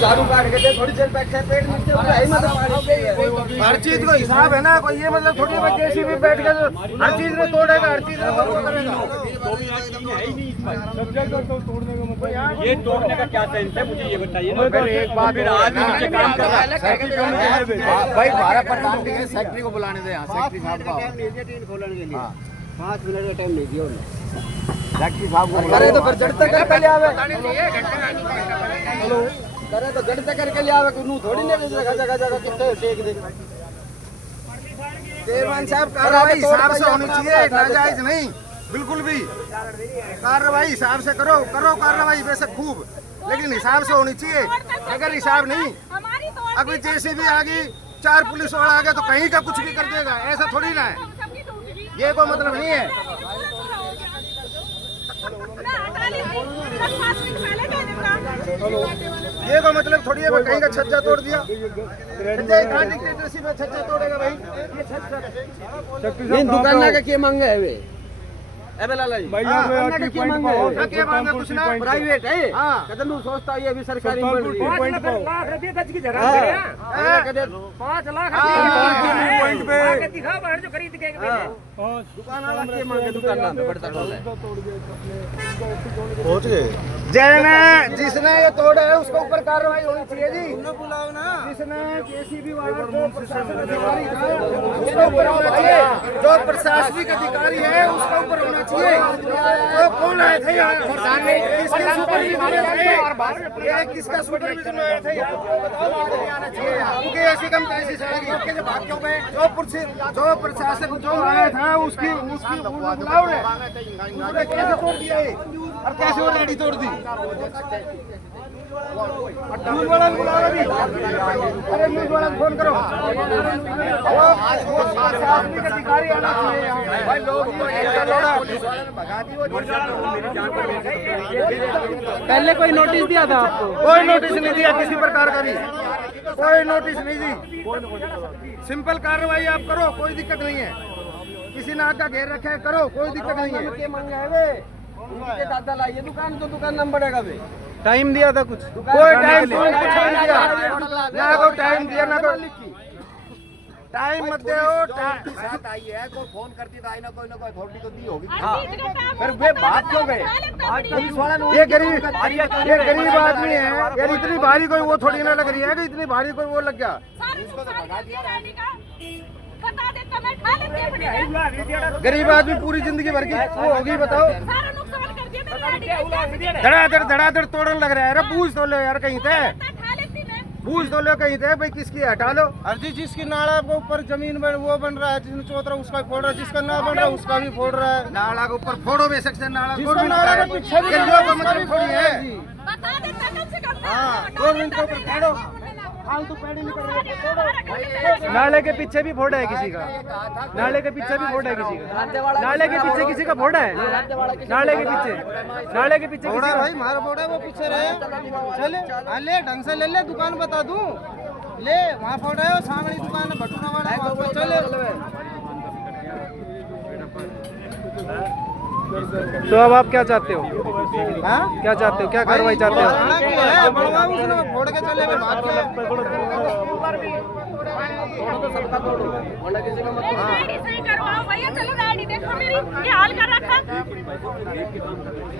झाड़ू काट के दे, थोड़ी देर बैठे पेट नीचे हो जाए, मतलब हर चीज को हिसाब है ना, कोई ये मतलब थोड़ी बहुत जैसी भी बैठ के हर चीज में तोड़ेगा, हर चीज में वो करेगा। ये तोड़ने का क्या सेंस है, मुझे ये बताइए ना। एक बात फिर आदमी नीचे काम कर रहा है। भाई 12 प्रधान के सेक्रेटरी को बुलाने दे, यहाँ सेक्रेटरी साहब को खोलने के लिए 5 मिनट का टाइम नहीं दिया उन्होंने। सेक्रेटरी साहब को करे तो फिर जड़ते करके ले आवे, करे तो जड़ते करके ले आवे, कोई थोड़ी नहीं जगह जगह जगह कितने टेक दे। देवान साहब कार्रवाई हिसाब से होनी चाहिए, नाजायज नहीं बिल्कुल भी। कार्रवाई हिसाब से करो, करो कार्रवाई वैसे खूब, लेकिन हिसाब से होनी चाहिए। अगर हिसाब नहीं, अभी जैसे भी आगे 4 पुलिस वाला आ गया तो कहीं का कुछ भी कर देगा, ऐसा थोड़ी ना है। ये कोई मतलब नहीं है। ये कोई मतलब थोड़ी है कहीं का छज्जा तोड़ दिया। कहाँ डिक्टेटरशिप है, छज्जा तोड़ेगा भाई? दुकान का क्या मांगे है वे? लाला जी कुछ ना प्राइवेट है, कदम सोचता है अभी सरकारी लाख रुपये गज की जगह 5 लाख पॉइंट पे दिखा बाहर जो खरीद के दुकान वाला के मांगे, दुकान में बढ़ता टोल है। पहुंच गए जैने जिसने ये तोड़ा है उसके ऊपर कार्रवाई होनी चाहिए जी। बुलाओ ना, जिसने जेसीबी वाला जो प्रशासन अधिकारी था उसके ऊपर होना चाहिए, जो प्रशासनिक अधिकारी है उसके ऊपर होना चाहिए। तो कौन आए थे यहाँ, किसके सुपरविजन में थे, ये किसका सुपरविजन में थे, आना चाहिए। उनकी ऐसी कम कैसी सड़ेगी, जो प्रशासन जो आया था उसकी बुलाओ ने उसने कैसे तोड़ दिया ये, और कैसे वो रेडी तोड़ दी। न्यूज़ वाला बुलाओ अभी, अरे न्यूज़ वाला फोन करो। वो प्रशासनिक अधिकारी आना चाहिए भाई। लोग पहले कोई नोटिस दिया था आपको? कोई नोटिस नहीं दिया किसी प्रकार का भी, कोई नोटिस नहीं दी। सिंपल कार्रवाई आप करो, कोई दिक्कत नहीं है। किसी ने आका घेर रखे है, करो, कोई दिक्कत नहीं है। दादा लाइए दुकान, तो दुकान नाम बढ़ेगा वे। टाइम दिया था कुछ, कोई टाइम कुछ नहीं दिया, ना कोई टाइम दिया ना कोई टाइम मत दो। साथ आई है, कोई फोन करती तो आई ना कोई अथॉरिटी तो दी होगी। फिर वे बात क्यों गए? ये गरीब आदमी है यार, इतनी भारी कोई वो थोड़ी ना लग रही है कि इतनी भारी कोई वो लग गया। गरीब आदमी पूरी जिंदगी भर की वो होगी, बताओ। धड़ाधड़ तोड़ने लग रहा है। अरे पूछ तो लो यार, कहीं थे पूछ तो लो, कहीं थे भाई किसकी है, हटा लो। हर चीज जिसकी नाला के ऊपर जमीन में वो बन रहा है, जिसने चौथ रहा उसका फोड़ रहा है, जिसका ना बन रहा है उसका भी फोड़ रहा है। नाला के ऊपर फोड़ो बेशक से, नाला मतलब थोड़ी है। गवर्नमेंट के ऊपर फोड़ो, फालतू पेड़ नहीं कर रहे। नाले के पीछे भी फोड़ा है किसी का, नाले के पीछे भी फोड़ा है किसी का, नाले के पीछे किसी का फोड़ा है, नाले के पीछे फोड़ा है भाई, मार फोड़ा है वो पीछे रहे। चले ले ढंग से ले दुकान बता दूं, ले वहाँ फोड़ा है, सामने दुकान है भटूरा वाला, चले। तो अब आप क्या चाहते हो? हाँ क्या चाहते हो, क्या कार्रवाई चाहते हो? फोड़ के चले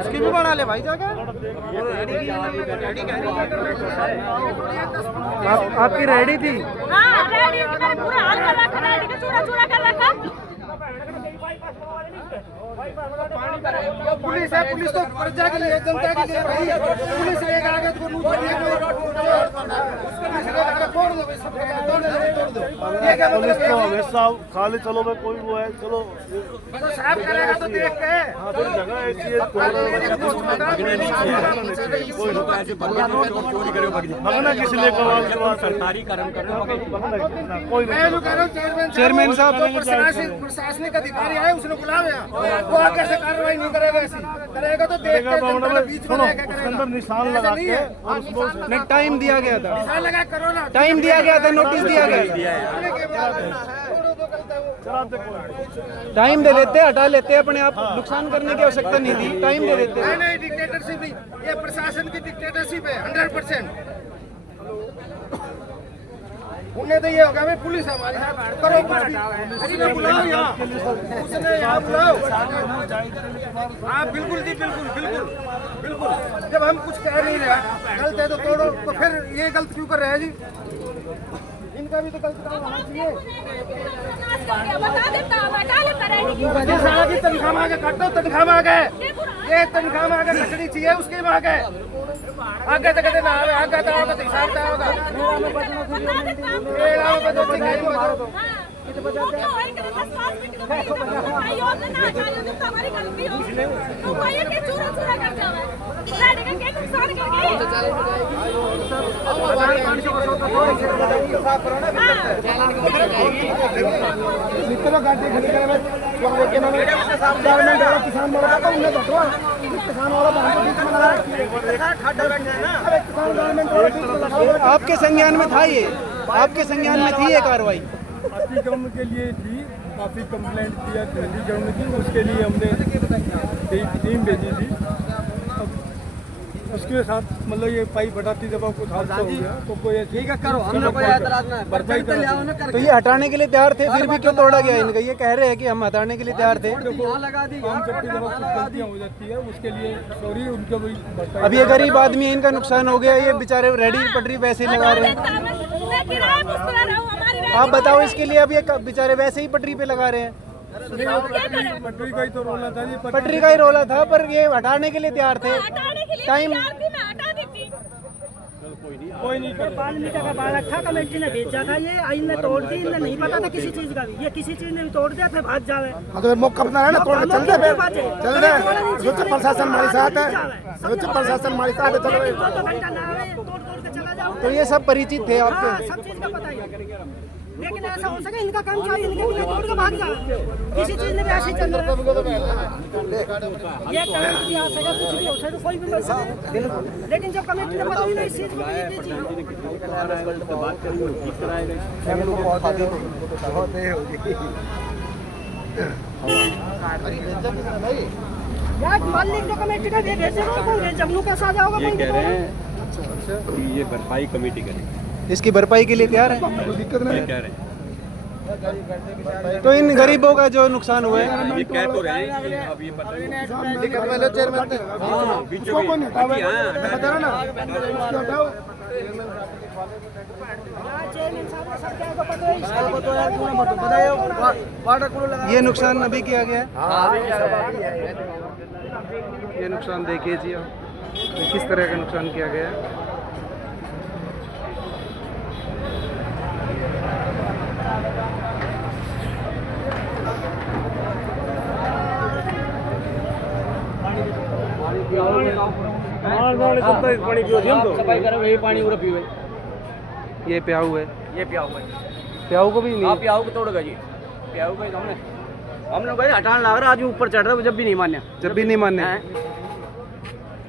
उसकी भी बना ले भाई जाके। आपकी रेडी थी? पूरा हाल कर रखा, रेडी का चूरा चूरा कर रखा। पुलिस है, पुलिस तो प्रजा के लिए, जनता के लिए भाई। पुलिस एक आगे तो पुलिस तो हमेशा खाली चलो में कोई वो है, चलो साफ करेगा तो देख के। हाँ तो जगह ऐसी है, भगना किस लिए सरकारी कर्म करो, कोई चेयरमैन साहब प्रशासनिक अधिकारी आए, उसने बुलाया यहाँ, वो कैसे कार्रवाई नहीं करेगा, ऐसी करेगा तो देख के जनता के बीच में लेके करेगा। निशान लगा के और उसको नहीं, टाइम दिया गया था, निशान लगा करो ना, टाइम दिया गया था, नोटिस दिया गया था। टाइम दे देते, हटा लेते, अपने आप नुकसान करने की आवश्यकता नहीं थी, टाइम दे देते। नहीं डिक्टेटरशिप नहीं, ये प्रशासन की डिक्टेटरशिप है 100%। उन्हें तो ये हो गया भाई पुलिस है हमारी करो उसने बुलाओ यहाँ उसने यहाँ बुलाओ। हाँ बिल्कुल जी बिल्कुल बिल्कुल बिल्कुल। जब हम कुछ कह नहीं रहे गलत है तो तोड़ो, तो फिर ये गलत क्यों कर रहे हैं जी? इनका भी तो गलत काम होना चाहिए। बता देता बता लेता रहेगी ये सारा की तनख्वाह मांगे काटो, तनख्वाह मांगे ये तनख्वाह मांगे कटनी चाहिए उसके मांगे आगे तो कहते ना आगे तो होगा तो हिसाब का होगा। आपके संज्ञान में था ये, आपके संज्ञान में थी ये कार्रवाई? अतिक्रमण के लिए थी, काफ़ी कंप्लेंट किया अतिक्रमण की, उसके लिए हमने टीम भेजी थी। उसके साथ मतलब ये पाइप हटाती जब कुछ हादसा हो गया तो कोई ठीक है करो, हमने कोई एतराज ना है। तो ये हटाने के लिए तैयार थे, फिर भी क्यों तोड़ा गया इनका? ये कह रहे हैं कि हम हटाने के लिए तैयार थे। लगा दी काम करती जब कुछ गलतियाँ हो जाती है उसके लिए सॉरी उनका भी भरपाई। अब ये गरीब आदमी है, इनका नुकसान हो गया, ये बेचारे रेडी पटरी वैसे ही लगा रहे हैं। आप बताओ इसके लिए, अब ये बेचारे वैसे ही पटरी पे लगा रहे हैं। पटरी का ही तो रोला था जी, पटरी का ही रोला था, पर ये हटाने के लिए तैयार थे। टाइम कोई नहीं कर 5 मीटर का बाड़ रखा, कमेटी ने भेजा था, ये इनने तोड़ दी, इन्हें नहीं पता था किसी चीज का भी, ये किसी चीज ने भी तोड़ दिया फिर भाग जावे। तो मौका अपना है ना, तोड़ चल दे स्वच्छ प्रशासन हमारे साथ है, स्वच्छ प्रशासन हमारे साथ है। 2 घंटा ना आवे, तोड़ के चला जाओ। तो ये सब परिचित थे हाँ, आपके? सब चीज का पता ही, लेकिन ऐसा हो सके इनका काम चाहिए, इनके बिना तोड़ के भाग जाए, किसी चीज ने भी ऐसे चल रहा है। ये करंट भी आ सके, कुछ भी हो सके, कोई भी मिल सके, लेकिन जब कमेटी ने बदली नहीं इस चीज को नहीं दी यार, मालिक जो कमेटी का भेजे जब नु कैसा जाओगा। ये कह रहे हैं कि ये भरपाई कमेटी करेगी, इसकी भरपाई के लिए तैयार है? दिक्कत नहीं कह रहे हैं। तो इन गरीबों का जो नुकसान हुआ है, ये कह तो रहे हैं, अब ये पता नहीं। ये नुकसान अभी किया गया है। ये नुकसान देखिए जी आप, किस तरह का नुकसान किया गया है। सफाई करो, यही पानी पूरा पीवे। ये प्याऊ है, ये प्याऊ है, प्याऊ को भी नहीं। आप प्याऊ को तोड़ेगा जी, प्याऊ को हमने भाई हटाने लग रहा, आज ऊपर चढ़ रहे, जब भी नहीं मान्या, जब भी नहीं मानने,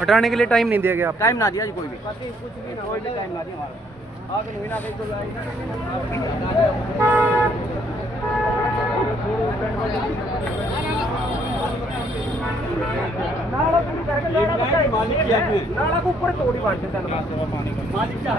हटाने के लिए टाइम नहीं दिया गया? टाइम ना दिया जी, कोई भी कोई भी टाइम ना दिया हमारा। आगे नहीं ना नाला को ऊपर तोड़ी बांटते थे मालिक का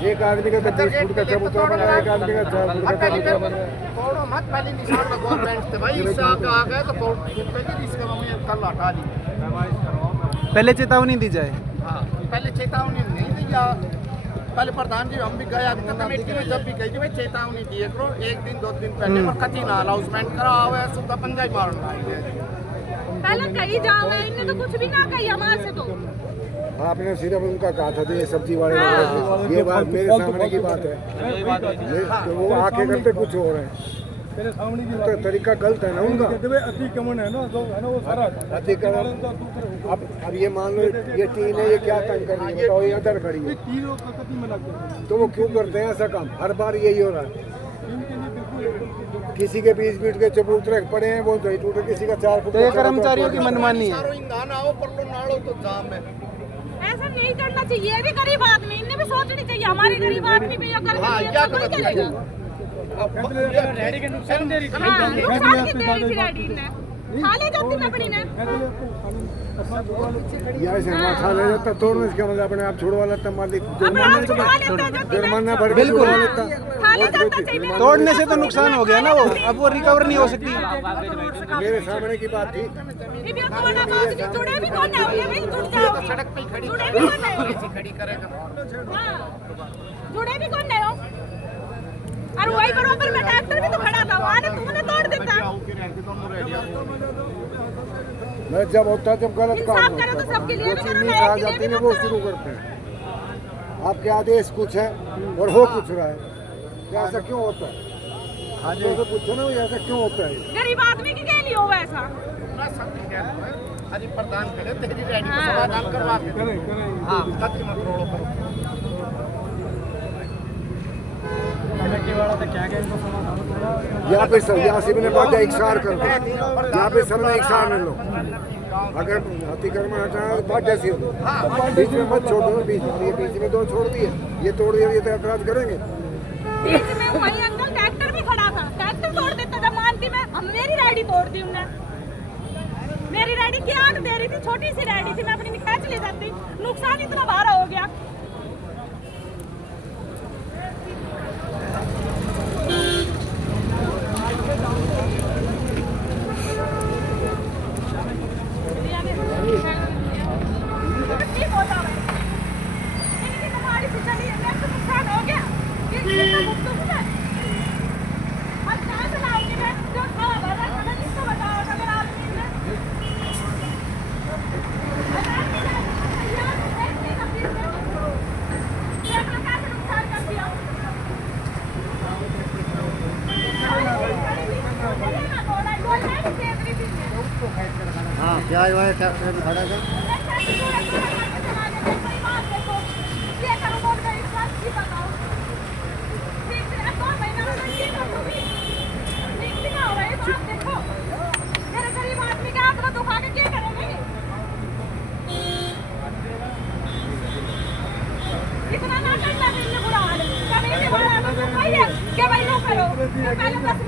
एक आदमी का 20 फुट का चबूतरा बना है, एक आदमी का 4 फुट का चबूतरा बना है। तोड़ो मत, पहले निशान का गवर्नमेंट थे भाई, इससे आगे आ गए तो तोड़ फेंकेगी, इसका हमने कल हटा दी। पहले चेतावनी दी जाए। हाँ, पहले चेतावनी नहीं दी जा, पहले प्रधान जी हम भी गए, अभी तक कमेटी में जब भी गई थी भाई चेतावनी दिए करो, 1 दिन 2 दिन पहले, पर कति ना अनाउंसमेंट कराओ है, सुबह पंजाई मारना पहले कहीं जाओ, इनने तो कुछ भी ना कही हमारे से। तो आपने सिर्फ उनका कहा था ये सब्जी वाले, ये बात मेरे सामने की बात है, तो वो आके करते कुछ हो रहे हैं, तेरे सामने की तो तरीका गलत है ना उनका। अतिक्रमण है ना, तो है ना वो सारा अतिक्रमण। अब ये मान लो ये टीम है, ये क्या काम कर रही है बताओ, ये अंदर खड़ी है, तीनों का कति मना कर तो वो क्यों करते हैं ऐसा काम? हर बार यही हो रहा है। इनके लिए बिल्कुल किसी के 20 फीट के चबूतरे पड़े हैं, वो तो टूटे, किसी का 4 फुट तो ये कर्मचारियों की मनमानी है। सारो इंगान आओ पर लो नालो तो जाम है। ऐसा नहीं करना चाहिए, ये भी गरीब आदमी, इन्हें भी सोचनी चाहिए हमारे गरीब आदमी पे ये कर हाँ, क्या गलत है? रेडी के नुकसान दे रही थी। हाँ, नुकसान की दे रही थी रेडी ने, खा ले जाती लकड़ी ने। या ऐसे ना खा ले जाता, तोड़ने से क्या मतलब अपने आप छुड़वा लेता मालिक, अब आप छुड़वा लेते हैं जो जुर्माना भर के बिल्कुल। छुड़वा लेता। खा ले जाता चाहिए। तोड़ने से तो नुकसान हो गया ना, वो अब वो रिकवर नहीं हो सकती। मेरे सामने की बात थी। इधर तो ना बात नहीं, जुड़े भी कौन है, ये भी जुड़ जाओ। सड़क पे खड़ी जुड़े भी कौन है? खड़ी करेगा। हाँ, जुड़े भी कौन है हो? और वही बरोबर में ट्रैक्टर भी तो खड़ा था, वहाँ ने तुमने तोड़ देता। मैं जब होता जब गलत काम इंसाफ होता करो तो है, सबके लिए भी जो करो, चीज़ ना नहीं कहा एक के लिए जाती भी है मत वो करो। शुरू करते हैं। आपके आदेश कुछ है और हो कुछ रहा है, क्या ऐसा क्यों होता है? आप लोगों से पूछो ना, ये ऐसा क्यों होता है? गरीब आदमी की के लिए हो ऐसा। अरे प्रधान करे तेरी रेडी को समाधान करवा के। हाँ, कतरी मत रोड़ो करो। यहाँ पे सब, यहाँ से मैंने बात एक सार कर दो, यहाँ पे सब ने एक सार ले लो। अगर अतिक्रमण हटाना तो बात जैसी हो, बीच में मत छोड़ दो, बीच में 2 छोड़ दिए, ये तोड़ दिया, ये तो ऐतराज करेंगे। बीच में वही अंकल ट्रैक्टर भी खड़ा था, ट्रैक्टर तोड़ देता था, मानती मैं, मेरी रेडी तोड़ दी उन्होंने। मेरी रेडी क्या आग दे रही थी, छोटी सी रेडी थी, मैं अपनी खींच ले जाती, नुकसान इतना भारा हो गया। ठीक होता है, इनकी तुम्हारी से चली है, मेरे को नुकसान हो गया, ये मुक्त है। अब कहाँ से लाऊंगी मैं, जो खावा भरा खाना किसको बताओ, अगर आदमी ने हाँ, क्या है ट्रैक्टर में खड़ा था? इतना ना करना, बुरा हाल है, कभी बुरा हाल है, क्या भाई लो करो, पहले 10